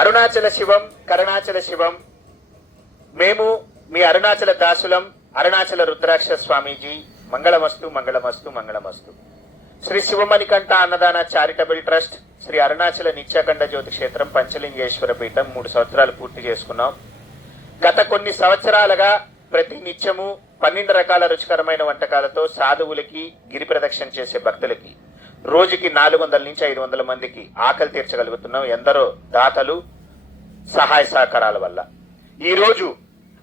అరుణాచల శివం కరుణాచల శివం. మేము మీ అరుణాచల దాసులం అరుణాచల రుద్రాక్ష స్వామీజీ మంగళమస్తు మంగళమస్తు మంగళమస్తు. శ్రీ శివమణికంఠ అన్నదాన చారిటబుల్ ట్రస్ట్ శ్రీ అరుణాచల నిత్యాఖండ జ్యోతి క్షేత్రం పంచలింగేశ్వర పీఠం మూడు సంవత్సరాలు పూర్తి చేసుకున్నాం. గత కొన్ని సంవత్సరాలుగా ప్రతి నిత్యము పన్నెండు రకాల రుచికరమైన వంటకాలతో సాధువులకి గిరి ప్రదక్షిణ చేసే భక్తులకి రోజుకి నాలుగు వందల నుంచి ఐదు వందల మందికి ఆకలి తీర్చగలుగుతున్నాం ఎందరో దాతలు సహాయ సహకారాల వల్ల. ఈ రోజు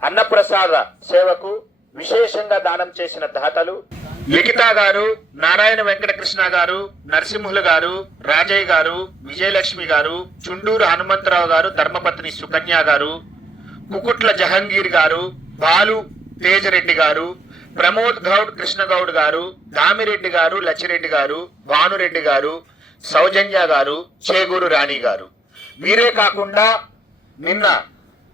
అన్నప్రసాద సేవకు విశేషంగా దానం చేసిన దాతలు లిఖిత గారు నారాయణ వెంకటకృష్ణ గారు నరసింహులు గారు రాజయ్య గారు విజయలక్ష్మి గారు చుండూరు హనుమంతరావు గారు ధర్మపత్ని సుకన్య గారు కుకుట్ల జహంగీర్ గారు బాలు తేజరెడ్డి గారు ప్రమోద్ గౌడ్ కృష్ణ గౌడ్ గారు దామిరెడ్డి గారు లచ్చిరెడ్డి గారు భానురెడ్డి గారు సౌజన్య గారు చేగూరు రాణి గారు. వీరే కాకుండా నిన్న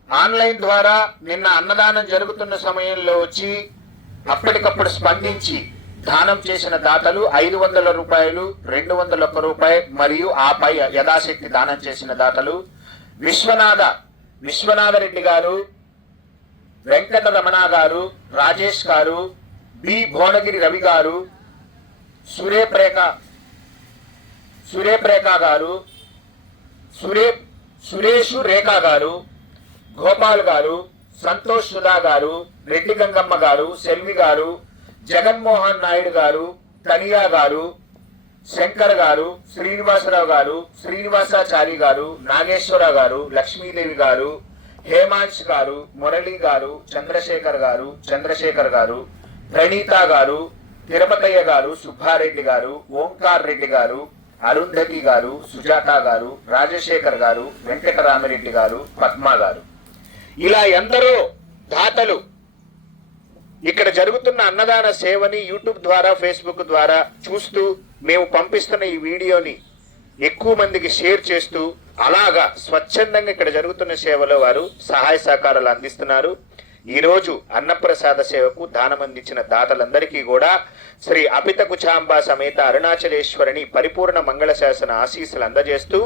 ఆన్లైన్ ద్వారా నిన్న అన్నదానం జరుగుతున్న సమయంలో వచ్చి అప్పటికప్పుడు స్పందించి దానం చేసిన దాతలు ఐదు వందల రూపాయలు రెండు వందల ఒక్క రూపాయి మరియు ఆపై యథాశక్తి దానం చేసిన దాతలు విశ్వనాథ విశ్వనాథ రెడ్డి గారు వెంకట రమణ గారు రాజేష్ గారు బి. భువనగిరి రవి గారు సురేప్రేఖ సురేప్రేఖ గారు సురే సురేషు రేఖ గారు గోపాల్ గారు సంతోష్ సుధా గారు రెడ్డి గంగమ్మ గారు సెల్వి గారు జగన్మోహన్ నాయుడు గారు తనియా గారు శంకర్ గారు శ్రీనివాసరావు గారు శ్రీనివాసాచారి గారు నాగేశ్వరరావు గారు లక్ష్మీదేవి గారు హేమాంష్ గారు మురళి గారు చంద్రశేఖర్ గారు చంద్రశేఖర్ గారు ప్రణీత గారు తిరుపతయ్య గారు సుబ్బారెడ్డి గారు ఓంకార్ రెడ్డి గారు అరుంధతి గారు సుజాత గారు రాజశేఖర్ గారు వెంకటరామరెడ్డి గారు పద్మ గారు. ఇలా ఎందరో దాతలు ఇక్కడ జరుగుతున్న అన్నదాన సేవని యూట్యూబ్ ద్వారా ఫేస్బుక్ ద్వారా చూస్తూ మేము పంపిస్తున్న ఈ వీడియోని ఎక్కువ మందికి షేర్ చేస్తూ అలాగా స్వచ్ఛందంగా ఇక్కడ జరుగుతున్న సేవలో వారు సహాయ సహకారాలు అందిస్తున్నారు. ఈ రోజు అన్నప్రసాద సేవకు దానం అందించిన దాతలందరికీ కూడా శ్రీ అపిత కుచాంబా సమేత అరుణాచలేశ్వరిని పరిపూర్ణ మంగళ శాసన ఆశీస్సులు అందజేస్తూ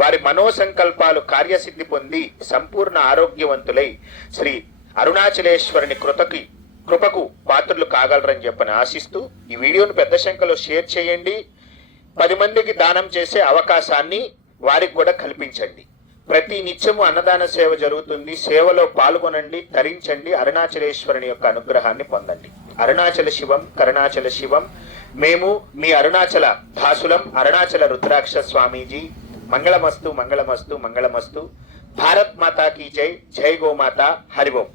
వారి మనోసంకల్పాలు కార్యసిద్ధి పొంది సంపూర్ణ ఆరోగ్యవంతులై శ్రీ అరుణాచలేశ్వరుని కృతకి కృపకు పాత్రలు కాగలరని చెప్పని ఆశిస్తూ ఈ వీడియోను పెద్ద సంఖ్యలో షేర్ చేయండి. పది మందికి దానం చేసే అవకాశాన్ని వారికి కూడా కల్పించండి. ప్రతి నిత్యము అన్నదాన సేవ జరుగుతుంది. సేవలో పాల్గొనండి తరించండి అరుణాచలేశ్వరుని యొక్క అనుగ్రహాన్ని పొందండి. అరుణాచల శివం కరుణాచల శివం. మేము మీ అరుణాచల దాసులం అరుణాచల రుద్రాక్ష స్వామీజీ. మంగళమస్తు మంగళమస్తు మంగళమస్తు. భారత్ మాతా కీ జై జై గోమాత హరిఓం